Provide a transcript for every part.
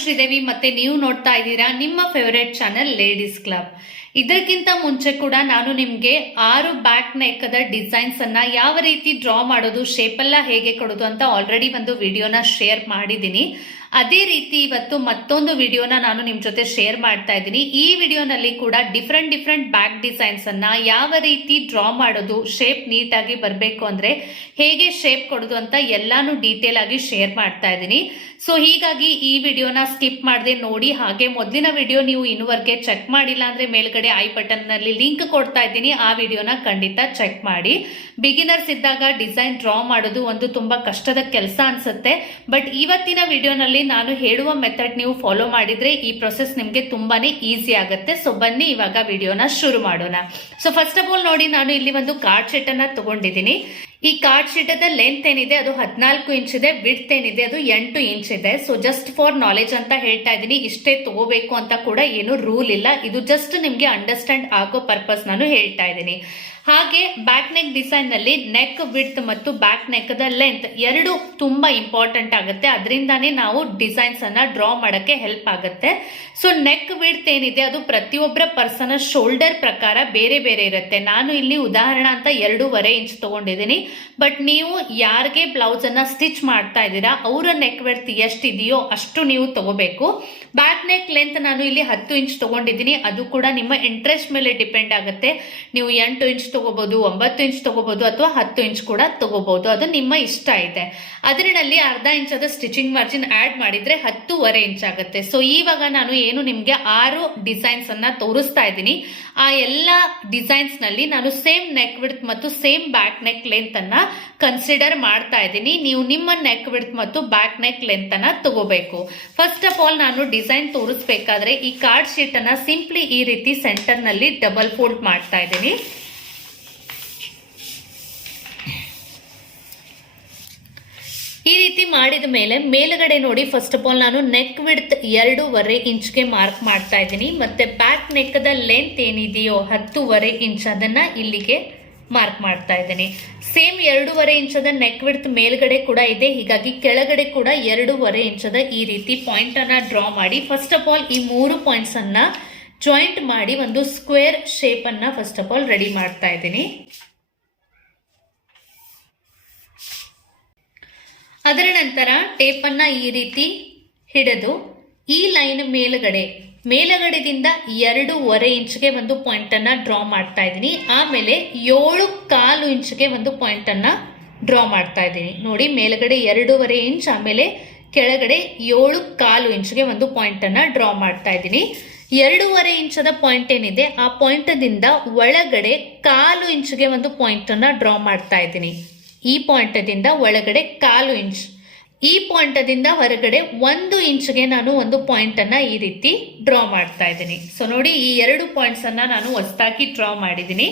ಶ್ರೀದೇವಿ ಮತ್ತೆ ನೀವು ನೋಡ್ತಾ ಇದ್ದೀರಾ ನಿಮ್ಮ ಫೇವರೇಟ್ ಚಾನೆಲ್ ಲೇಡೀಸ್ ಕ್ಲಬ್. ಇದಕ್ಕಿಂತ ಮುಂಚೆ ಕೂಡ ನಾನು ನಿಮ್ಗೆ 6 ಬ್ಯಾಕ್ ನೆಕ್ ಡಿಸೈನ್ಸ್ ಅನ್ನ ಯಾವ ರೀತಿ ಡ್ರಾ ಮಾಡೋದು, ಶೇಪ್ ಎಲ್ಲ ಹೇಗೆ ಕೊಡೋದು ಅಂತ ಆಲ್ರೆಡಿ ಒಂದು ವಿಡಿಯೋನ ಶೇರ್ ಮಾಡಿದ್ದೀನಿ. ಅದೇ ರೀತಿ ಇವತ್ತು ಮತ್ತೊಂದು ವಿಡಿಯೋನ ನಾನು ನಿಮ್ ಜೊತೆ ಶೇರ್ ಮಾಡ್ತಾ ಇದ್ದೀನಿ. ಈ ವಿಡಿಯೋನಲ್ಲಿ ಕೂಡ ಡಿಫ್ರೆಂಟ್ ಬ್ಯಾಕ್ ಡಿಸೈನ್ಸ್ ಅನ್ನ ಯಾವ ರೀತಿ ಡ್ರಾ ಮಾಡೋದು, ಶೇಪ್ ನೀಟ್ ಆಗಿ ಬರಬೇಕು ಅಂದ್ರೆ ಹೇಗೆ ಶೇಪ್ ಕೊಡೋದು ಅಂತ ಎಲ್ಲಾನು ಡೀಟೇಲ್ ಆಗಿ ಶೇರ್ ಮಾಡ್ತಾ ಇದ್ದೀನಿ. ಸೊ ಹೀಗಾಗಿ ಈ ವಿಡಿಯೋನ ಸ್ಕಿಪ್ ಮಾಡದೆ ನೋಡಿ. ಹಾಗೆ ಮೊದಲಿನ ವಿಡಿಯೋ ನೀವು ಇನ್ನುವರೆಗೆ ಚೆಕ್ ಮಾಡಿಲ್ಲ ಅಂದ್ರೆ ಮೇಲ್ಗಡೆ ಐ ಬಟನ್ ನಲ್ಲಿ ಲಿಂಕ್ ಕೊಡ್ತಾ ಇದ್ದೀನಿ, ಆ ವಿಡಿಯೋನ ಖಂಡಿತ ಚೆಕ್ ಮಾಡಿ. ಬಿಗಿನರ್ಸ್ ಇದ್ದಾಗ ಡಿಸೈನ್ ಡ್ರಾ ಮಾಡೋದು ಒಂದು ತುಂಬಾ ಕಷ್ಟದ ಕೆಲಸ ಅನ್ಸುತ್ತೆ. ಬಟ್ ಇವತ್ತಿನ ವಿಡಿಯೋನಲ್ಲಿ ನಾನು ಹೇಳುವ ಮೆಥಡ್ ನೀವು ಫಾಲೋ ಮಾಡಿದ್ರೆ ಈ ಪ್ರೊಸೆಸ್ ನಿಮ್ಗೆ ತುಂಬಾನೇ ಈಸಿ ಆಗುತ್ತೆ. ಸೊ ಬನ್ನಿ ಇವಾಗ ವಿಡಿಯೋನ ಶುರು ಮಾಡೋಣ. ಸೊ ಫಸ್ಟ್ ಆಫ್ ಆಲ್ ನೋಡಿ, ನಾನು ಇಲ್ಲಿ ಒಂದು ಕಾರ್ಡ್ ಶೀಟ್ ಅನ್ನ ತಗೊಂಡಿದ್ದೀನಿ. ಈ ಕಾರ್ಡ್ ಶೀಟ್ ಅದ ಲೆಂತ್ ಏನಿದೆ ಅದು 14 ಇಂಚ್ ಇದೆ, ವಿಡ್ತ್ ಏನಿದೆ ಅದು 8 ಇಂಚ್ ಇದೆ. ಸೊ ಜಸ್ಟ್ ಫಾರ್ ನಾಲೆಜ್ ಅಂತ ಹೇಳ್ತಾ ಇದ್ದೀನಿ, ಇಷ್ಟೇ ತಗೋಬೇಕು ಅಂತ ಕೂಡ ಏನು ರೂಲ್ ಇಲ್ಲ. ಇದು ಜಸ್ಟ್ ನಿಮ್ಗೆ ಅಂಡರ್ಸ್ಟ್ಯಾಂಡ್ ಆಗೋ ಪರ್ಪಸ್ ನಾನು ಹೇಳ್ತಾ ಇದ್ದೀನಿ. ಹಾಗೆ ಬ್ಯಾಕ್ ನೆಕ್ ಡಿಸೈನ್ ನಲ್ಲಿ ನೆಕ್ ವಿಡ್ತ್ ಮತ್ತು ಬ್ಯಾಕ್ ನೆಕ್ ದ ಲೆಂತ್ ಎರಡು ತುಂಬಾ ಇಂಪಾರ್ಟೆಂಟ್ ಆಗುತ್ತೆ. ಅದರಿಂದಾನೇ ನಾವು ಡಿಸೈನ್ಸ್ ಅನ್ನ ಡ್ರಾ ಮಾಡಕ್ಕೆ ಹೆಲ್ಪ್ ಆಗುತ್ತೆ. ಸೊ ನೆಕ್ ವಿಡ್ತ್ ಏನಿದೆ ಅದು ಪ್ರತಿಯೊಬ್ಬರ ಪರ್ಸನ್ ಶೋಲ್ಡರ್ ಪ್ರಕಾರ ಬೇರೆ ಬೇರೆ ಇರುತ್ತೆ. ನಾನು ಇಲ್ಲಿ ಉದಾಹರಣೆ ಅಂತ 2.5 ಇಂಚ್ ತಗೊಂಡಿದ್ದೀನಿ. ಬಟ್ ನೀವು ಯಾರಿಗೆ ಬ್ಲೌಸ್ ಅನ್ನ ಸ್ಟಿಚ್ ಮಾಡ್ತಾ ಇದ್ದೀರಾ ಅವರ ನೆಕ್ ವಿಡ್ತ್ ಎಷ್ಟಿದೆಯೋ ಅಷ್ಟು ನೀವು ತಗೋಬೇಕು. ಬ್ಯಾಕ್ ನೆಕ್ ಲೆಂತ್ ನಾನು ಇಲ್ಲಿ 10 ಇಂಚ್ ತಗೊಂಡಿದ್ದೀನಿ. ಅದು ಕೂಡ ನಿಮ್ಮ ಇಂಟ್ರೆಸ್ಟ್ ಮೇಲೆ ಡಿಪೆಂಡ್ ಆಗುತ್ತೆ. ನೀವು 8 ಇಂಚ್ ತಗೋಬಹುದು, 9 ಇಂಚ್ ತಗೋಬಹುದು, ಅಥವಾ 10 ಇಂಚ್ ಕೂಡ ತಗೋಬಹುದು. ಅದು ನಿಮ್ಮ ಇಷ್ಟ ಇದೆ. ಅದರಲ್ಲಿ ಅರ್ಧ ಇಂಚ್ ಆದ ಸ್ಟಿಚಿಂಗ್ ಮಾರ್ಜಿನ್ ಆಡ್ ಮಾಡಿದ್ರೆ 10.5 ಇಂಚ್ ಆಗುತ್ತೆ. ಸೊ ಇವಾಗ ನಾನು ಏನು ನಿಮ್ಗೆ 6 ಡಿಸೈನ್ಸ್ ಅನ್ನ ತೋರಿಸ್ತಾ ಇದ್ದೀನಿ. ಆ ಎಲ್ಲ ಡಿಸೈನ್ಸ್ ನಲ್ಲಿ ನಾನು ಸೇಮ್ ನೆಕ್ ವಿಡ್ತ್ ಮತ್ತು ಸೇಮ್ ಬ್ಯಾಕ್ ನೆಕ್ ಲೆಂತ್ ಅನ್ನ ಕನ್ಸಿಡರ್ ಮಾಡ್ತಾ ಇದ್ದೀನಿ. ನೀವು ನಿಮ್ಮ ನೆಕ್ ವಿಡ್ತ್ ಮತ್ತು ಬ್ಯಾಕ್ ನೆಕ್ ಲೆಂತ್ ಅನ್ನ ತಗೋಬೇಕು. ಫಸ್ಟ್ ಆಫ್ ಆಲ್ ನಾನು ಡಿಸೈನ್ ತೋರಿಸ್ಬೇಕಾದ್ರೆ ಈ ಕಾರ್ಡ್ ಶೀಟ್ ಅನ್ನ ಸಿಂಪ್ಲಿ ಈ ರೀತಿ ಸೆಂಟರ್ ನಲ್ಲಿ ಡಬಲ್ ಫೋಲ್ಡ್ ಮಾಡ್ತಾ ಇದ್ದೀನಿ. ಈ ರೀತಿ ಮಾಡಿದ ಮೇಲೆ ಮೇಲ್ಗಡೆ ನೋಡಿ, ಫಸ್ಟ್ ಆಫ್ ಆಲ್ ನಾನು ನೆಕ್ ವಿಡ್ತ್ 2.5 ಇಂಚ್ಗೆ ಮಾರ್ಕ್ ಮಾಡ್ತಾ ಇದ್ದೀನಿ. ಮತ್ತೆ ಬ್ಯಾಕ್ ನೆಕ್ ದ ಲೆಂತ್ ಏನಿದೆಯೋ 10.5 ಇಂಚ್ ಅದನ್ನ ಇಲ್ಲಿಗೆ ಮಾರ್ಕ್ ಮಾಡ್ತಾ ಇದ್ದೀನಿ. ಸೇಮ್ 2.5 ಇಂಚದ ನೆಕ್ ವಿಡ್ತ್ ಮೇಲ್ಗಡೆ ಕೂಡ ಇದೆ, ಹೀಗಾಗಿ ಕೆಳಗಡೆ ಕೂಡ 2.5 ಇಂಚದ ಈ ರೀತಿ ಪಾಯಿಂಟ್ ಅನ್ನ ಡ್ರಾ ಮಾಡಿ ಫಸ್ಟ್ ಆಫ್ ಆಲ್ ಈ 3 ಪಾಯಿಂಟ್ಸ್ ಅನ್ನ ಜಾಯಿಂಟ್ ಮಾಡಿ ಒಂದು ಸ್ಕ್ವೇರ್ ಶೇಪ್ ಅನ್ನ ಫಸ್ಟ್ ಆಫ್ ಆಲ್ ರೆಡಿ ಮಾಡ್ತಾ ಇದ್ದೀನಿ. ಅದರ ನಂತರ ಟೇಪ್ ಅನ್ನ ಈ ರೀತಿ ಹಿಡಿದು ಈ ಲೈನ್ ಮೇಲಗಡೆದಿಂದ 2.5 ಇಂಚ್ಗೆ ಒಂದು ಪಾಯಿಂಟ್ ಅನ್ನ ಡ್ರಾ ಮಾಡ್ತಾ ಇದ್ದೀನಿ. ಆಮೇಲೆ 7.25 ಇಂಚ್ಗೆ ಒಂದು ಪಾಯಿಂಟ್ ಅನ್ನ ಡ್ರಾ ಮಾಡ್ತಾ ಇದ್ದೀನಿ. ನೋಡಿ, ಮೇಲಗಡೆ 2.5 ಇಂಚ್, ಆಮೇಲೆ ಕೆಳಗಡೆ 7.25 ಇಂಚ್ಗೆ ಒಂದು ಪಾಯಿಂಟ್ ಅನ್ನ ಡ್ರಾ ಮಾಡ್ತಾ ಇದ್ದೀನಿ. 2.5 ಇಂಚದ ಪಾಯಿಂಟ್ ಏನಿದೆ ಆ ಪಾಯಿಂಟ್ ದಿಂದ ಒಳಗಡೆ 1/4 ಇಂಚ್ಗೆ ಒಂದು ಪಾಯಿಂಟ್ ಅನ್ನ ಡ್ರಾ ಮಾಡ್ತಾ ಇದ್ದೀನಿ. ಈ ಪಾಯಿಂಟ್ ದಿಂದ ಒಳಗಡೆ 1/4 ಇಂಚ್, ಈ ಪಾಯಿಂಟ್ ದಿಂದ ಹೊರಗಡೆ 1 ಇಂಚ್ಗೆ ನಾನು ಒಂದು ಪಾಯಿಂಟ್ ಅನ್ನ ಈ ರೀತಿ ಡ್ರಾ ಮಾಡ್ತಾ ಇದ್ದೀನಿ. ಸೊ ನೋಡಿ, ಈ 2 ಪಾಯಿಂಟ್ಸ್ ಅನ್ನ ನಾನು ಹೊಸದಾಗಿ ಡ್ರಾ ಮಾಡಿದ್ದೀನಿ.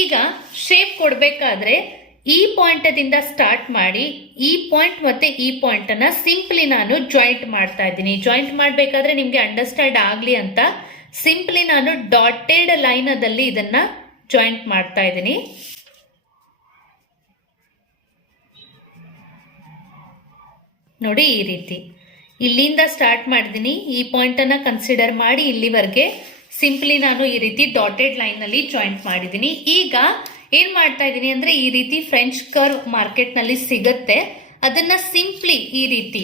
ಈಗ ಶೇಪ್ ಕೊಡಬೇಕಾದ್ರೆ ಈ ಪಾಯಿಂಟ್ ದಿಂದ ಸ್ಟಾರ್ಟ್ ಮಾಡಿ ಈ ಪಾಯಿಂಟ್ ಮತ್ತೆ ಈ ಪಾಯಿಂಟ್ ಅನ್ನ ಸಿಂಪ್ಲಿ ನಾನು ಜಾಯಿಂಟ್ ಮಾಡ್ತಾ ಇದ್ದೀನಿ. ಜಾಯಿಂಟ್ ಮಾಡಬೇಕಾದ್ರೆ ನಿಮ್ಗೆ ಅಂಡರ್ಸ್ಟ್ಯಾಂಡ್ ಆಗ್ಲಿ ಅಂತ ಸಿಂಪ್ಲಿ ನಾನು ಡಾಟೆಡ್ ಲೈನ್ ಅದಲ್ಲಿ ಇದನ್ನ ಜಾಯಿಂಟ್ ಮಾಡ್ತಾ ಇದ್ದೀನಿ. ನೋಡಿ, ಈ ರೀತಿ ಇಲ್ಲಿಂದ ಸ್ಟಾರ್ಟ್ ಮಾಡಿದ್ದೀನಿ. ಈ ಪಾಯಿಂಟ್ ಅನ್ನ ಕನ್ಸಿಡರ್ ಮಾಡಿ ಇಲ್ಲಿವರೆಗೆ ಸಿಂಪ್ಲಿ ನಾನು ಈ ರೀತಿ ಡಾಟೆಡ್ ಲೈನ್ ನಲ್ಲಿ ಜಾಯಿಂಟ್ ಮಾಡಿದ್ದೀನಿ. ಈಗ ಏನ್ ಮಾಡ್ತಾ ಇದ್ದೀನಿ ಅಂದ್ರೆ ಈ ರೀತಿ ಫ್ರೆಂಚ್ ಕರ್ವ್ ಮಾರ್ಕೆಟ್ ನಲ್ಲಿ ಸಿಗುತ್ತೆ, ಅದನ್ನ ಸಿಂಪ್ಲಿ ಈ ರೀತಿ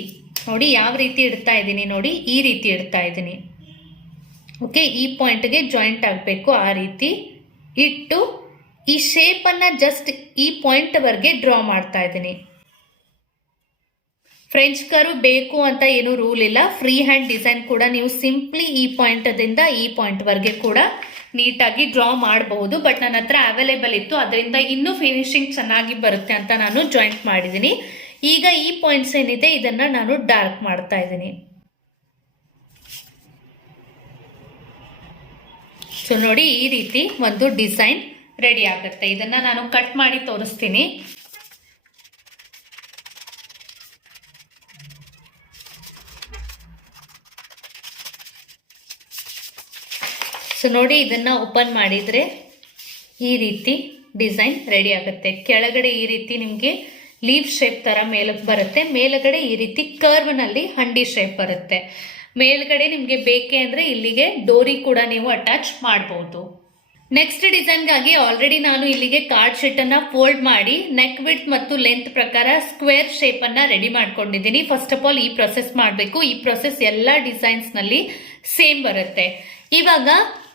ನೋಡಿ ಯಾವ ರೀತಿ ಇಡ್ತಾ ಇದ್ದೀನಿ. ನೋಡಿ, ಈ ರೀತಿ ಇಡ್ತಾ ಇದ್ದೀನಿ. ಓಕೆ, ಈ ಪಾಯಿಂಟ್ಗೆ ಜಾಯಿಂಟ್ ಆಗಬೇಕು. ಆ ರೀತಿ ಇಟ್ಟು ಈ ಶೇಪ್ ಅನ್ನ ಜಸ್ಟ್ ಈ ಪಾಯಿಂಟ್ ವರೆಗೆ ಡ್ರಾ ಮಾಡ್ತಾ ಇದ್ದೀನಿ. ಫ್ರೆಂಚ್ ಕರ್ವ್ ಬೇಕು ಅಂತ ಏನು ರೂಲ್ ಇಲ್ಲ. ಫ್ರೀ ಹ್ಯಾಂಡ್ ಡಿಸೈನ್ ಕೂಡ ನೀವು ಸಿಂಪ್ಲಿ ಈ ಪಾಯಿಂಟ್ ದಿಂದ ಈ ಪಾಯಿಂಟ್ ವರೆಗೆ ಕೂಡ ನೀಟಾಗಿ ಡ್ರಾ ಮಾಡಬಹುದು. ಬಟ್ ನನ್ನ ಹತ್ರ ಅವೈಲೇಬಲ್ ಇತ್ತು, ಅದರಿಂದ ಇನ್ನೂ ಫಿನಿಶಿಂಗ್ ಚೆನ್ನಾಗಿ ಬರುತ್ತೆ ಅಂತ ನಾನು ಜಾಯಿಂಟ್ ಮಾಡಿದ್ದೀನಿ. ಈಗ ಈ ಪಾಯಿಂಟ್ಸ್ ಏನಿದೆ ಇದನ್ನ ನಾನು ಡಾರ್ಕ್ ಮಾಡ್ತಾ ಇದ್ದೀನಿ. ಸೊ ನೋಡಿ, ಈ ರೀತಿ ಒಂದು ಡಿಸೈನ್ ರೆಡಿ ಆಗುತ್ತೆ. ಇದನ್ನ ನಾನು ಕಟ್ ಮಾಡಿ ತೋರಿಸ್ತೀನಿ. ಸೊ ನೋಡಿ, ಇದನ್ನ ಓಪನ್ ಮಾಡಿದ್ರೆ ಈ ರೀತಿ ಡಿಸೈನ್ ರೆಡಿ ಆಗುತ್ತೆ. ಕೆಳಗಡೆ ಈ ರೀತಿ ನಿಮಗೆ ಲೀವ್ ಶೇಪ್ ತರ ಮೇಲಕ್ಕೆ ಬರುತ್ತೆ, ಮೇಲಗಡೆ ಈ ರೀತಿ ಕರ್ವ್ ನಲ್ಲಿ ಹಂಡಿ ಶೇಪ್ ಬರುತ್ತೆ. ಮೇಲ್ಗಡೆ ನಿಮಗೆ ಬೇಕೆ ಅಂದರೆ ಇಲ್ಲಿಗೆ ಡೋರಿ ಕೂಡ ನೀವು ಅಟ್ಯಾಚ್ ಮಾಡಬಹುದು. ನೆಕ್ಸ್ಟ್ ಡಿಸೈನ್ಗಾಗಿ ಆಲ್ರೆಡಿ ನಾನು ಇಲ್ಲಿಗೆ ಕಾರ್ಡ್ ಶೀಟ್ ಅನ್ನ ಫೋಲ್ಡ್ ಮಾಡಿ ನೆಕ್ ವಿಡ್ತ್ ಮತ್ತು ಲೆಂತ್ ಪ್ರಕಾರ ಸ್ಕ್ವೇರ್ ಶೇಪ್ ಅನ್ನ ರೆಡಿ ಮಾಡ್ಕೊಂಡಿದ್ದೀನಿ. ಫಸ್ಟ್ ಆಫ್ ಆಲ್ ಈ ಪ್ರೊಸೆಸ್ ಮಾಡಬೇಕು. ಈ ಪ್ರೊಸೆಸ್ ಎಲ್ಲ ಡಿಸೈನ್ಸ್ ನಲ್ಲಿ ಸೇಮ್ ಬರುತ್ತೆ. ಇವಾಗ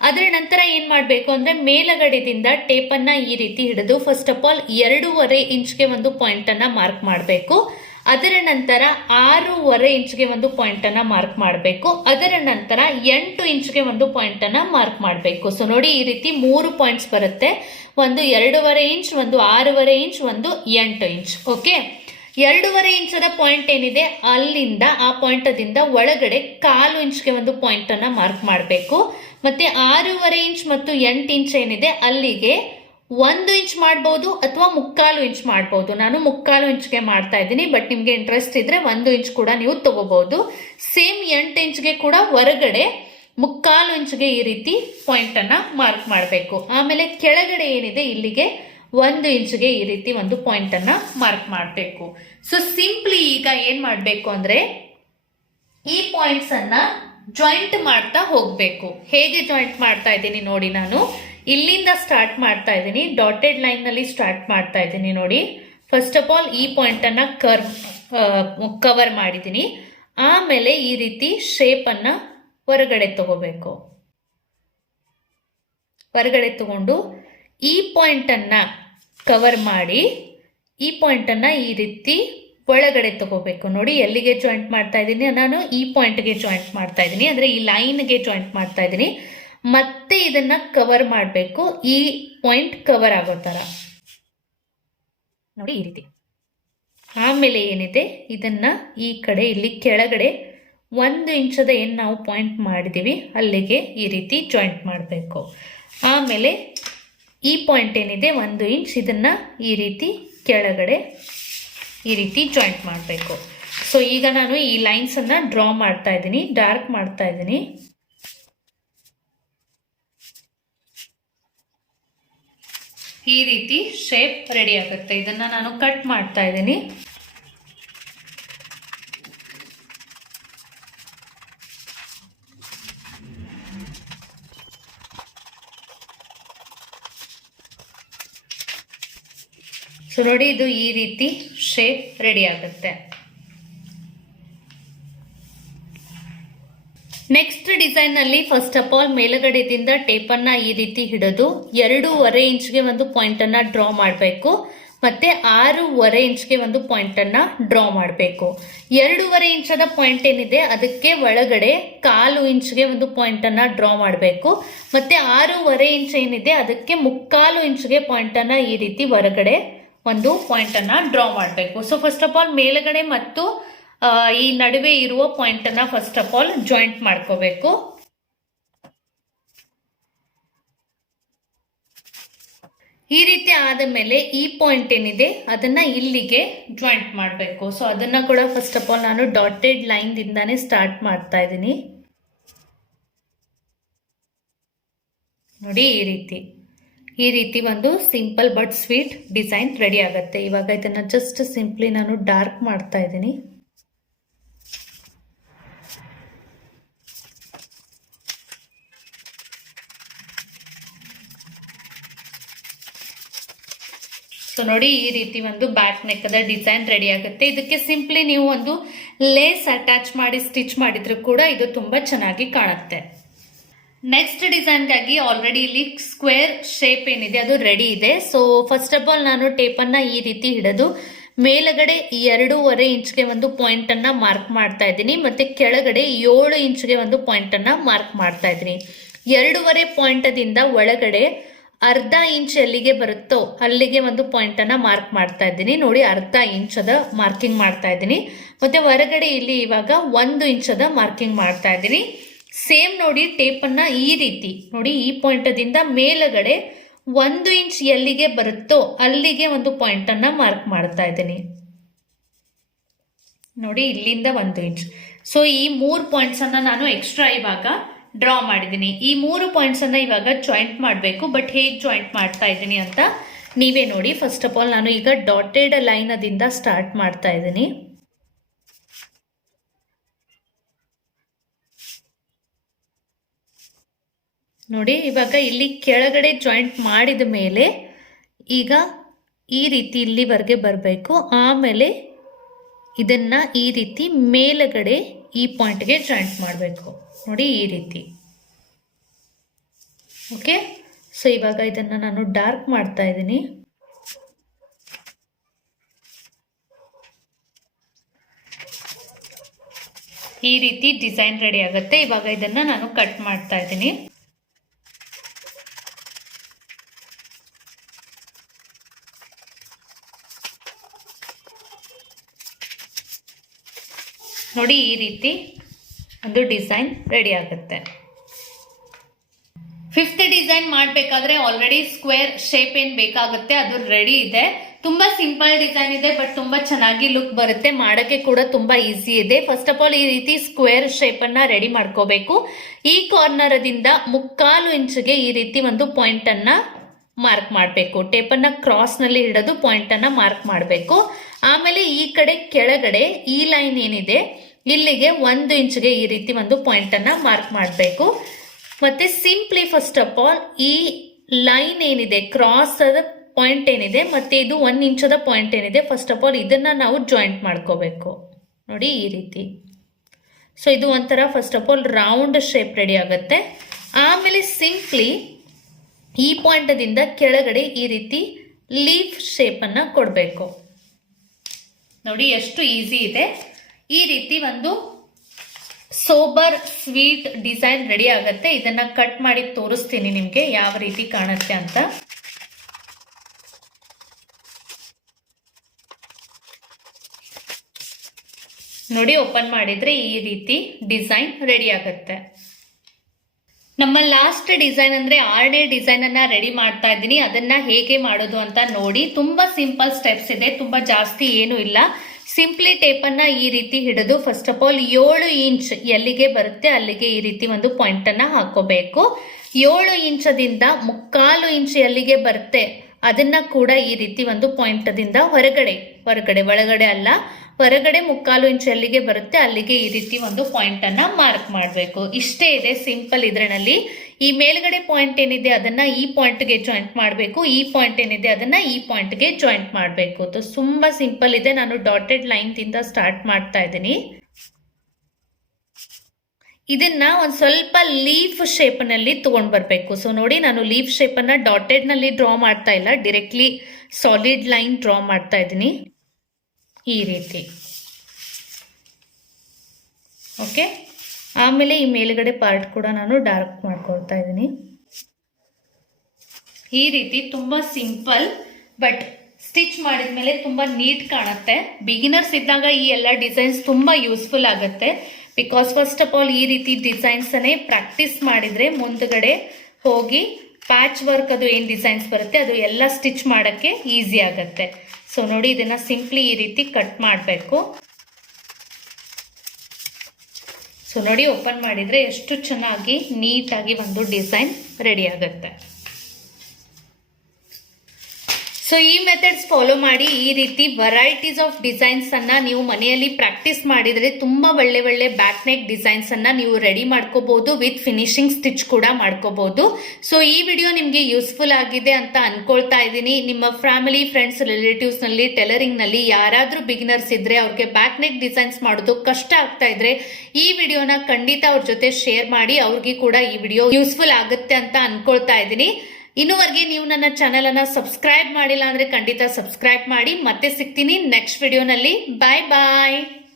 ಅದರ ನಂತರ ಏನ್ ಮಾಡಬೇಕು ಅಂದ್ರೆ ಮೇಲಗಡೆದಿಂದ ಟೇಪ್ ಅನ್ನ ಈ ರೀತಿ ಹಿಡಿದು ಫಸ್ಟ್ ಆಫ್ ಆಲ್ 2.5 ಇಂಚ್ಗೆ ಒಂದು ಪಾಯಿಂಟ್ ಅನ್ನ ಮಾರ್ಕ್ ಮಾಡಬೇಕು. ಅದರ ನಂತರ 6.5 ಇಂಚ್ಗೆ ಒಂದು ಪಾಯಿಂಟ್ ಅನ್ನ ಮಾರ್ಕ್ ಮಾಡಬೇಕು. ಅದರ ನಂತರ 8 ಇಂಚ್ಗೆ ಒಂದು ಪಾಯಿಂಟ್ ಅನ್ನ ಮಾರ್ಕ್ ಮಾಡಬೇಕು. ಸೊ ನೋಡಿ, ಈ ರೀತಿ 3 ಪಾಯಿಂಟ್ಸ್ ಬರುತ್ತೆ. ಒಂದು 2.5 ಇಂಚ್, ಒಂದು 6.5 ಇಂಚ್, ಒಂದು 8 ಇಂಚ್. ಓಕೆ, 2.5 ಇಂಚದ ಪಾಯಿಂಟ್ ಏನಿದೆ ಅಲ್ಲಿಂದ ಆ ಪಾಯಿಂಟದಿಂದ ಒಳಗಡೆ 1/4 ಇಂಚ್ಗೆ ಒಂದು ಪಾಯಿಂಟ್ ಅನ್ನ ಮಾರ್ಕ್ ಮಾಡಬೇಕು. ಮತ್ತೆ 6.5 ಇಂಚ್ ಮತ್ತು 8 ಇಂಚ್ ಏನಿದೆ ಅಲ್ಲಿಗೆ 1 ಇಂಚ್ ಮಾಡಬಹುದು ಅಥವಾ 3/4 ಇಂಚ್ ಮಾಡಬಹುದು. ನಾನು 3/4 ಇಂಚ್ಗೆ ಮಾಡ್ತಾ ಇದ್ದೀನಿ, ಬಟ್ ನಿಮ್ಗೆ ಇಂಟ್ರೆಸ್ಟ್ ಇದ್ರೆ 1 ಇಂಚ್ ಕೂಡ ನೀವು ತಗೋಬಹುದು. ಸೇಮ್ 8 ಇಂಚ್ಗೆ ಕೂಡ ಹೊರಗಡೆ 3/4 ಇಂಚ್ಗೆ ಈ ರೀತಿ ಪಾಯಿಂಟ್ ಅನ್ನ ಮಾರ್ಕ್ ಮಾಡಬೇಕು. ಆಮೇಲೆ ಕೆಳಗಡೆ ಏನಿದೆ ಇಲ್ಲಿಗೆ 1 ಇಂಚ್ಗೆ ಈ ರೀತಿ ಒಂದು ಪಾಯಿಂಟ್ ಅನ್ನ ಮಾರ್ಕ್ ಮಾಡಬೇಕು. ಸೊ ಸಿಂಪ್ಲಿ ಈಗ ಏನ್ ಮಾಡಬೇಕು ಅಂದ್ರೆ ಈ ಪಾಯಿಂಟ್ಸ್ ಅನ್ನ ಜಾಯಿಂಟ್ ಮಾಡ್ತಾ ಹೋಗ್ಬೇಕು. ಹೇಗೆ ಜಾಯಿಂಟ್ ಮಾಡ್ತಾ ಇದ್ದೀನಿ ನೋಡಿ, ನಾನು ಇಲ್ಲಿಂದ ಸ್ಟಾರ್ಟ್ ಮಾಡ್ತಾ ಇದ್ದೀನಿ. ಡಾಟೆಡ್ ಲೈನ್ ನಲ್ಲಿ ಸ್ಟಾರ್ಟ್ ಮಾಡ್ತಾ ಇದ್ದೀನಿ ನೋಡಿ. ಫಸ್ಟ್ ಆಫ್ ಆಲ್ ಈ ಪಾಯಿಂಟ್ ಅನ್ನ ಕವರ್ ಮಾಡಿದ್ದೀನಿ. ಆಮೇಲೆ ಈ ರೀತಿ ಶೇಪ್ ಅನ್ನ ಹೊರಗಡೆ ತಗೋಬೇಕು. ಹೊರಗಡೆ ತಗೊಂಡು ಈ ಪಾಯಿಂಟ್ ಅನ್ನ ಕವರ್ ಮಾಡಿ ಈ ಪಾಯಿಂಟ್ ಅನ್ನ ಈ ರೀತಿ ಒಳಗಡೆ ತಗೋಬೇಕು. ನೋಡಿ, ಎಲ್ಲಿಗೆ ಜಾಯಿಂಟ್ ಮಾಡ್ತಾ ಇದ್ದೀನಿ ನಾನು? ಈ ಪಾಯಿಂಟ್ಗೆ ಜಾಯಿಂಟ್ ಮಾಡ್ತಾ ಇದ್ದೀನಿ, ಅಂದ್ರೆ ಈ ಲೈನ್ಗೆ ಜಾಯಿಂಟ್ ಮಾಡ್ತಾ ಇದ್ದೀನಿ. ಮತ್ತೆ ಇದನ್ನ ಕವರ್ ಮಾಡಬೇಕು, ಈ ಪಾಯಿಂಟ್ ಕವರ್ ಆಗೋ ತರ ನೋಡಿ, ಈ ರೀತಿ. ಆಮೇಲೆ ಏನಿದೆ ಇದನ್ನ ಈ ಕಡೆ ಇಲ್ಲಿ ಕೆಳಗಡೆ 1 ಇಂಚದ ಏನು ನಾವು ಪಾಯಿಂಟ್ ಮಾಡಿದೀವಿ ಅಲ್ಲಿಗೆ ಈ ರೀತಿ ಜಾಯಿಂಟ್ ಮಾಡಬೇಕು. ಆಮೇಲೆ ಈ ಪಾಯಿಂಟ್ ಏನಿದೆ 1 ಇಂಚ್, ಇದನ್ನ ಈ ರೀತಿ ಕೆಳಗಡೆ ಈ ರೀತಿ ಜಾಯಿಂಟ್ ಮಾಡಬೇಕು. ಸೊ ಈಗ ನಾನು ಈ ಲೈನ್ಸ್ ಅನ್ನ ಡ್ರಾ ಮಾಡ್ತಾ ಇದ್ದೀನಿ, ಡಾರ್ಕ್ ಮಾಡ್ತಾ ಇದ್ದೀನಿ. ಈ ರೀತಿ ಶೇಪ್ ರೆಡಿ ಆಗುತ್ತೆ. ಇದನ್ನ ನಾನು ಕಟ್ ಮಾಡ್ತಾ ಇದ್ದೀನಿ. ಸೊ ನೋಡಿ, ಇದು ಈ ರೀತಿ ಶೇಪ್ ರೆಡಿ ಆಗುತ್ತೆ. ನೆಕ್ಸ್ಟ್ ಡಿಸೈನ್ ನಲ್ಲಿ ಫಸ್ಟ್ ಆಫ್ ಆಲ್ ಮೇಲುಗಡೆದಿಂದ ಟೇಪ್ ಅನ್ನ ಈ ರೀತಿ ಹಿಡಿದು 2.5 ಇಂಚ್ಗೆ ಒಂದು ಪಾಯಿಂಟ್ ಅನ್ನ ಡ್ರಾ ಮಾಡಬೇಕು. ಮತ್ತೆ 6.5 ಇಂಚ್ಗೆ ಒಂದು ಪಾಯಿಂಟ್ ಅನ್ನ ಡ್ರಾ ಮಾಡಬೇಕು. 2.5 ಇಂಚದ ಪಾಯಿಂಟ್ ಏನಿದೆ ಅದಕ್ಕೆ ಒಳಗಡೆ 1/4 ಇಂಚ್ಗೆ ಒಂದು ಪಾಯಿಂಟ್ ಅನ್ನ ಡ್ರಾ ಮಾಡಬೇಕು. ಮತ್ತೆ 6.5 ಇಂಚ್ ಏನಿದೆ ಅದಕ್ಕೆ 3/4 ಇಂಚ್ಗೆ ಪಾಯಿಂಟ್ ಅನ್ನ ಈ ರೀತಿ ಹೊರಗಡೆ ಒಂದು ಪಾಯಿಂಟ್ ಅನ್ನ ಡ್ರಾ ಮಾಡಬೇಕು. ಸೊ ಫಸ್ಟ್ ಆಫ್ ಆಲ್ ಮೇಲ್ಗಡೆ ಮತ್ತು ಈ ನಡುವೆ ಇರುವ ಪಾಯಿಂಟ್ ಅನ್ನ ಫಸ್ಟ್ ಆಫ್ ಆಲ್ ಜಾಯಿಂಟ್ ಮಾಡ್ಕೋಬೇಕು. ಈ ರೀತಿ ಆದ ಮೇಲೆ ಈ ಪಾಯಿಂಟ್ ಏನಿದೆ ಅದನ್ನ ಇಲ್ಲಿಗೆ ಜಾಯಿಂಟ್ ಮಾಡಬೇಕು. ಸೊ ಅದನ್ನ ಕೂಡ ಫಸ್ಟ್ ಆಫ್ ಆಲ್ ನಾನು ಡಾಟೆಡ್ ಲೈನ್ ದಿಂದಾನೇ ಸ್ಟಾರ್ಟ್ ಮಾಡ್ತಾ ಇದ್ದೀನಿ ನೋಡಿ. ಈ ರೀತಿ ಒಂದು simple but sweet design ready ಆಗುತ್ತೆ. ಇವಾಗ ಇದನ್ನ ಜಸ್ಟ್ ಸಿಂಪ್ಲಿ ನಾನು ಡಾರ್ಕ್ ಮಾಡ್ತಾ ಇದ್ದೀನಿ. ಸೊ ನೋಡಿ, ಈ ರೀತಿ ಒಂದು ಬ್ಯಾಕ್ ನೆಕ್ದ ಡಿಸೈನ್ ರೆಡಿ ಆಗುತ್ತೆ. ಇದಕ್ಕೆ ಸಿಂಪ್ಲಿ ನೀವು ಒಂದು ಲೇಸ್ ಅಟ್ಯಾಚ್ ಮಾಡಿ ಸ್ಟಿಚ್ ಮಾಡಿದ್ರು ಕೂಡ ಇದು ತುಂಬಾ ಚೆನ್ನಾಗಿ ಕಾಣುತ್ತೆ. ನೆಕ್ಸ್ಟ್ ಡಿಸೈನ್ಗಾಗಿ ಆಲ್ರೆಡಿ ಇಲ್ಲಿ ಸ್ಕ್ವೇರ್ ಶೇಪ್ ಏನಿದೆ ಅದು ರೆಡಿ ಇದೆ. ಸೊ ಫಸ್ಟ್ ಆಫ್ ಆಲ್ ನಾನು ಟೇಪ್ ಅನ್ನ ಈ ರೀತಿ ಹಿಡಿದು ಮೇಲಗಡೆ 2.5 ಇಂಚ್ಗೆ ಒಂದು ಪಾಯಿಂಟ್ ಅನ್ನ ಮಾರ್ಕ್ ಮಾಡ್ತಾ ಇದ್ದೀನಿ. ಮತ್ತೆ ಕೆಳಗಡೆ 7 ಇಂಚ್ಗೆ ಒಂದು ಪಾಯಿಂಟ್ ಅನ್ನ ಮಾರ್ಕ್ ಮಾಡ್ತಾ ಇದ್ದೀನಿ. 2.5 ಪಾಯಿಂಟದಿಂದ ಒಳಗಡೆ 1/2 ಇಂಚ್ ಎಲ್ಲಿಗೆ ಬರುತ್ತೋ ಅಲ್ಲಿಗೆ ಒಂದು ಪಾಯಿಂಟ್ ಅನ್ನ ಮಾರ್ಕ್ ಮಾಡ್ತಾ ಇದ್ದೀನಿ ನೋಡಿ. 1/2 ಇಂಚದ ಮಾರ್ಕಿಂಗ್ ಮಾಡ್ತಾ ಇದ್ದೀನಿ. ಮತ್ತೆ ಹೊರಗಡೆ ಇಲ್ಲಿ ಇವಾಗ 1 ಇಂಚದ ಮಾರ್ಕಿಂಗ್ ಮಾಡ್ತಾ ಇದ್ದೀನಿ. ಸೇಮ್ ನೋಡಿ, ಟೇಪ್ ಅನ್ನ ಈ ರೀತಿ ನೋಡಿ, ಈ ಪಾಯಿಂಟದಿಂದ ಮೇಲಗಡೆ 1 ಇಂಚ್ ಎಲ್ಲಿಗೆ ಬರುತ್ತೋ ಅಲ್ಲಿಗೆ ಒಂದು ಪಾಯಿಂಟ್ ಅನ್ನ ಮಾರ್ಕ್ ಮಾಡ್ತಾ ಇದ್ದೀನಿ ನೋಡಿ, ಇಲ್ಲಿಂದ 1 ಇಂಚ್. ಸೊ ಈ 3 ಪಾಯಿಂಟ್ಸ್ ಅನ್ನ ನಾನು ಎಕ್ಸ್ಟ್ರಾ ಇವಾಗ ಡ್ರಾ ಮಾಡಿದ್ದೀನಿ. ಈ 3 ಪಾಯಿಂಟ್ಸ್ ಅನ್ನ ಇವಾಗ ಜಾಯಿಂಟ್ ಮಾಡಬೇಕು. ಬಟ್ ಹೇಗೆ ಜಾಯಿಂಟ್ ಮಾಡ್ತಾ ಇದ್ದೀನಿ ಅಂತ ನೀವೇ ನೋಡಿ. ಫಸ್ಟ್ ಆಫ್ ಆಲ್ ನಾನು ಈಗ ಡಾಟೆಡ್ ಲೈನ್ ದಿಂದ ಸ್ಟಾರ್ಟ್ ಮಾಡ್ತಾ ಇದ್ದೀನಿ. ನೋಡಿ ಇವಾಗ ಇಲ್ಲಿ ಕೆಳಗಡೆ ಜಾಯಿಂಟ್ ಮಾಡಿದ ಮೇಲೆ ಈಗ ಈ ರೀತಿ ಇಲ್ಲಿವರೆಗೆ ಬರಬೇಕು. ಆಮೇಲೆ ಇದನ್ನ ಈ ರೀತಿ ಮೇಲುಗಡೆ ಈ ಪಾಯಿಂಟ್ಗೆ ಜಾಯಿಂಟ್ ಮಾಡಬೇಕು. ನೋಡಿ ಈ ರೀತಿ. ಓಕೆ, ಸೊ ಇವಾಗ ಇದನ್ನ ನಾನು ಡಾರ್ಕ್ ಮಾಡ್ತಾ ಇದ್ದೀನಿ. ಈ ರೀತಿ ಡಿಸೈನ್ ರೆಡಿ ಆಗುತ್ತೆ. ಇವಾಗ ಇದನ್ನ ನಾನು ಕಟ್ ಮಾಡ್ತಾ ಇದ್ದೀನಿ. ನೋಡಿ ಈ ರೀತಿ ಒಂದು ಡಿಸೈನ್ ರೆಡಿ ಆಗುತ್ತೆ. ಫಿಫ್ತ್ ಡಿಸೈನ್ ಮಾಡಬೇಕಾದ್ರೆ ಆಲ್ರೆಡಿ ಸ್ಕ್ವೇರ್ ಶೇಪ್ ಏನ್ ಬೇಕಾಗುತ್ತೆ ಅದು ರೆಡಿ ಇದೆ. ತುಂಬಾ ಸಿಂಪಲ್ ಡಿಸೈನ್ ಇದೆ, ಬಟ್ ತುಂಬಾ ಚೆನ್ನಾಗಿ ಲುಕ್ ಬರುತ್ತೆ. ಮಾಡೋಕೆ ಕೂಡ ತುಂಬಾ ಈಸಿ ಇದೆ. ಫಸ್ಟ್ ಆಫ್ ಆಲ್ ಈ ರೀತಿ ಸ್ಕ್ವೇರ್ ಶೇಪ್ ಅನ್ನ ರೆಡಿ ಮಾಡ್ಕೋಬೇಕು. ಈ ಕಾರ್ನರ್ ದಿಂದ 3/4 ಇಂಚ್ಗೆ ಈ ರೀತಿ ಒಂದು ಪಾಯಿಂಟ್ ಅನ್ನ ಮಾರ್ಕ್ ಮಾಡಬೇಕು. ಟೇಪ್ ಅನ್ನ ಕ್ರಾಸ್ ನಲ್ಲಿ ಹಿಡಿದು ಪಾಯಿಂಟ್ ಅನ್ನ ಮಾರ್ಕ್ ಮಾಡಬೇಕು. ಆಮೇಲೆ ಈ ಕಡೆ ಕೆಳಗಡೆ ಈ ಲೈನ್ ಏನಿದೆ ಇಲ್ಲಿಗೆ 1 ಇಂಚ್ಗೆ ಈ ರೀತಿ ಒಂದು ಪಾಯಿಂಟ್ ಅನ್ನ ಮಾರ್ಕ್ ಮಾಡಬೇಕು. ಮತ್ತೆ ಸಿಂಪ್ಲಿ ಫಸ್ಟ್ ಆಫ್ ಆಲ್ ಈ ಲೈನ್ ಏನಿದೆ ಕ್ರಾಸ್ ಪಾಯಿಂಟ್ ಏನಿದೆ ಮತ್ತೆ ಇದು 1 ಇಂಚದ ಪಾಯಿಂಟ್ ಏನಿದೆ ಫಸ್ಟ್ ಆಫ್ ಆಲ್ ಇದನ್ನ ನಾವು ಜಾಯಿಂಟ್ ಮಾಡ್ಕೋಬೇಕು. ನೋಡಿ ಈ ರೀತಿ. ಸೊ ಇದು ಒಂಥರ first of all round shape ready ಆಗುತ್ತೆ. ಆಮೇಲೆ ಸಿಂಪ್ಲಿ ಈ ಪಾಯಿಂಟ್ ದಿಂದ ಕೆಳಗಡೆ ಈ ರೀತಿ ಲೀಫ್ ಶೇಪ್ ಅನ್ನ ಕೊಡಬೇಕು. ನೋಡಿ ಎಷ್ಟು ಈಸಿ ಇದೆ. ಈ ರೀತಿ ಒಂದು ಸೋಬರ್ ಸ್ವೀಟ್ ಡಿಸೈನ್ ರೆಡಿ ಆಗುತ್ತೆ. ಇದನ್ನ ಕಟ್ ಮಾಡಿ ತೋರಿಸ್ತೀನಿ ನಿಮ್ಗೆ ಯಾವ ರೀತಿ ಕಾಣುತ್ತೆ ಅಂತ. ನೋಡಿ ಓಪನ್ ಮಾಡಿದ್ರೆ ಈ ರೀತಿ ಡಿಸೈನ್ ರೆಡಿ ಆಗುತ್ತೆ. ನಮ್ಮ ಲಾಸ್ಟ್ ಡಿಸೈನ್ ಅಂದ್ರೆ 6ನೇ ಡಿಸೈನ್ ಅನ್ನ ರೆಡಿ ಮಾಡ್ತಾ ಇದ್ದೀನಿ. ಅದನ್ನ ಹೇಗೆ ಮಾಡೋದು ಅಂತ ನೋಡಿ. ತುಂಬಾ ಸಿಂಪಲ್ ಸ್ಟೆಪ್ಸ್ ಇದೆ, ತುಂಬಾ ಜಾಸ್ತಿ ಏನು ಇಲ್ಲ. ಸಿಂಪ್ಲಿ ಟೇಪ್ ಅನ್ನ ಈ ರೀತಿ ಹಿಡಿದು ಫಸ್ಟ್ ಆಫ್ ಆಲ್ 7 ಇಂಚ್ ಎಲ್ಲಿಗೆ ಬರುತ್ತೆ ಅಲ್ಲಿಗೆ ಈ ರೀತಿ ಒಂದು ಪಾಯಿಂಟ್ ಅನ್ನ ಹಾಕೋಬೇಕು. 7 ಇಂಚದಿಂದ 3/4 ಇಂಚ್ ಎಲ್ಲಿಗೆ ಬರುತ್ತೆ ಅದನ್ನ ಕೂಡ ಈ ರೀತಿ ಒಂದು ಪಾಯಿಂಟ್ ದಿಂದ ಹೊರಗಡೆ ಒಳಗಡೆ ಅಲ್ಲ, ಹೊರಗಡೆ 3/4 ಇಂಚ್ ಎಲ್ಲಿಗೆ ಬರುತ್ತೆ ಅಲ್ಲಿಗೆ ಈ ರೀತಿ ಒಂದು ಪಾಯಿಂಟ್ ಅನ್ನ ಮಾರ್ಕ್ ಮಾಡಬೇಕು. ಇಷ್ಟೇ ಇದೆ, ಸಿಂಪಲ್. ಇದರಲ್ಲಿ ಈ ಮೇಲ್ಗಡೆ ಪಾಯಿಂಟ್ ಏನಿದೆ ಅದನ್ನ ಈ ಪಾಯಿಂಟ್ಗೆ ಜಾಯಿಂಟ್ ಮಾಡಬೇಕು, ಈ ಪಾಯಿಂಟ್ ಏನಿದೆ ಅದನ್ನ ಈ ಪಾಯಿಂಟ್ಗೆ ಜಾಯಿಂಟ್ ಮಾಡಬೇಕು. ತುಂಬಾ ಸಿಂಪಲ್ ಇದೆ. ನಾನು ಡಾಟೆಡ್ ಲೈನ್ ದಿಂದ ಸ್ಟಾರ್ಟ್ ಮಾಡ್ತಾ ಇದ್ದೀನಿ. ಇದನ್ನ ಒಂದ್ ಸ್ವಲ್ಪ ಲೀಫ್ ಶೇಪ್ ನಲ್ಲಿ ತಗೊಂಡ್ ಬರ್ಬೇಕು. ಸೊ ನೋಡಿ ನಾನು ಲೀಫ್ ಶೇಪ್ ಅನ್ನ ಡಾಟೆಡ್ ನಲ್ಲಿ ಡ್ರಾ ಮಾಡ್ತಾ ಇಲ್ಲ, ಡೈರೆಕ್ಟ್ಲಿ ಸಾಲಿಡ್ ಲೈನ್ ಡ್ರಾ ಮಾಡ್ತಾ ಇದ್ದೀನಿ ಈ ರೀತಿ. ಓಕೆ, ಆಮೇಲೆ ಈ ಮೇಲ್ಗಡೆ ಪಾರ್ಟ್ ಕೂಡ ನಾನು ಡಾರ್ಕ್ ಮಾಡ್ಕೊಳ್ತಾ ಇದ್ದೀನಿ ಈ ರೀತಿ. ತುಂಬಾ ಸಿಂಪಲ್, ಬಟ್ ಸ್ಟಿಚ್ ಮಾಡಿದ್ಮೇಲೆ ತುಂಬಾ ನೀಟ್ ಕಾಣುತ್ತೆ. ಬಿಗಿನರ್ಸ್ ಇದ್ದಾಗ ಈ ಎಲ್ಲ ಡಿಸೈನ್ಸ್ ತುಂಬಾ ಯೂಸ್ಫುಲ್ ಆಗುತ್ತೆ. ಬಿಕಾಸ್ ಫಸ್ಟ್ ಆಫ್ ಆಲ್ ಈ ರೀತಿ ಡಿಸೈನ್ಸ್ ಅನ್ನೇ ಪ್ರಾಕ್ಟೀಸ್ ಮಾಡಿದ್ರೆ ಮುಂದ್ಗಡೆ ಹೋಗಿ ಪ್ಯಾಚ್ ವರ್ಕ್ ಅದು ಏನ್ ಡಿಸೈನ್ಸ್ ಬರುತ್ತೆ ಅದು ಎಲ್ಲ ಸ್ಟಿಚ್ ಮಾಡಕ್ಕೆ ಈಸಿ ಆಗುತ್ತೆ. ಸೊ ನೋಡಿ ಇದನ್ನ ಸಿಂಪ್ಲಿ ಈ ರೀತಿ ಕಟ್ ಮಾಡಬೇಕು. ಸೊ ನೋಡಿ ಓಪನ್ ಮಾಡಿದ್ರೆ ಎಷ್ಟು ಚೆನ್ನಾಗಿ ನೀಟಾಗಿ ಒಂದು ಡಿಸೈನ್ ರೆಡಿ ಆಗುತ್ತೆ. ಸೊ ಈ ಮೆಥಡ್ಸ್ ಫಾಲೋ ಮಾಡಿ ಈ ರೀತಿ ವೆರೈಟೀಸ್ ಆಫ್ ಡಿಸೈನ್ಸ್ ಅನ್ನ ನೀವು ಮನೆಯಲ್ಲಿ ಪ್ರಾಕ್ಟೀಸ್ ಮಾಡಿದ್ರೆ ತುಂಬಾ ಒಳ್ಳೆ ಬ್ಯಾಕ್ ನೆಕ್ ಡಿಸೈನ್ಸ್ ಅನ್ನ ನೀವು ರೆಡಿ ಮಾಡ್ಕೋಬಹುದು. ವಿತ್ ಫಿನಿಶಿಂಗ್ ಸ್ಟಿಚ್ ಕೂಡ ಮಾಡ್ಕೋಬಹುದು. ಸೊ ಈ ವಿಡಿಯೋ ನಿಮ್ಗೆ ಯೂಸ್ಫುಲ್ ಆಗಿದೆ ಅಂತ ಅನ್ಕೊಳ್ತಾ ಇದ್ದೀನಿ. ನಿಮ್ಮ ಫ್ಯಾಮಿಲಿ, ಫ್ರೆಂಡ್ಸ್, ರಿಲೇಟಿವ್ಸ್ ನಲ್ಲಿ ಟೈಲರಿಂಗ್ ನಲ್ಲಿ ಯಾರಾದ್ರೂ ಬಿಗಿನರ್ಸ್ ಇದ್ರೆ ಅವ್ರಿಗೆ ಬ್ಯಾಕ್ ನೆಕ್ ಡಿಸೈನ್ಸ್ ಮಾಡೋದು ಕಷ್ಟ ಆಗ್ತಾ ಇದ್ರೆ ಈ ವಿಡಿಯೋನ ಖಂಡಿತ ಅವ್ರ ಜೊತೆ ಶೇರ್ ಮಾಡಿ. ಅವ್ರಿಗೆ ಕೂಡ ಈ ವಿಡಿಯೋ ಯೂಸ್ಫುಲ್ ಆಗುತ್ತೆ ಅಂತ ಅನ್ಕೊಳ್ತಾ ಇದ್ದೀನಿ. ಇನ್ನುವರೆಗೆ ನೀವು ನನ್ನ ಚಾನೆಲ್ ಅನ್ನ ಸಬ್ಸ್ಕ್ರೈಬ್ ಮಾಡಿಲ್ಲ ಅಂದ್ರೆ ಖಂಡಿತ ಸಬ್ಸ್ಕ್ರೈಬ್ ಮಾಡಿ. ಮತ್ತೆ ಸಿಗ್ತೀನಿ ನೆಕ್ಸ್ಟ್ ವಿಡಿಯೋನಲ್ಲಿ. ಬಾಯ್ ಬಾಯ್.